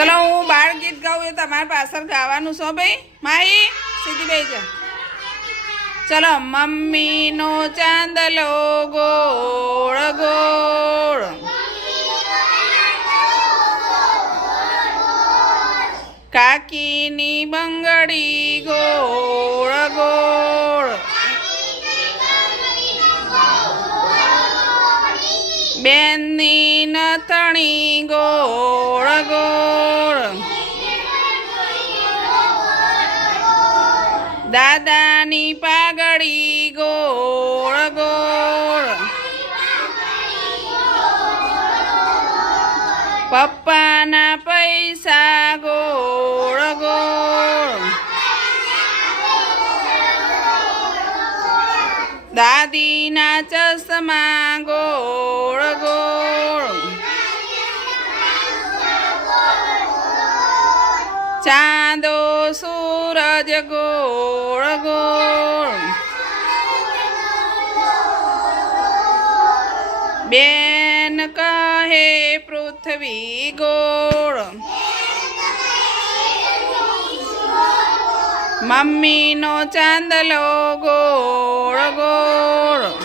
चलो हूँ बाळ गीत गाऊँ ये तमारे पासल गावानुं छे भाई माही सीधी बेही जा। चलो मम्मी नो चांदलो गोळ गोळ काकीनी बंगड़ी गोळ गोळ बेननी नथणी गोळ गोळ दादानी पागड़ी गोळ गोळ पप्पाना पैसा गोळ गोळ दादीना चश्मा गोळ गोळ चांदो सूरज गोळ गोळ बेन कहे पृथ्वी गोळ मम्मी नो चांदलो गोळ गोळ।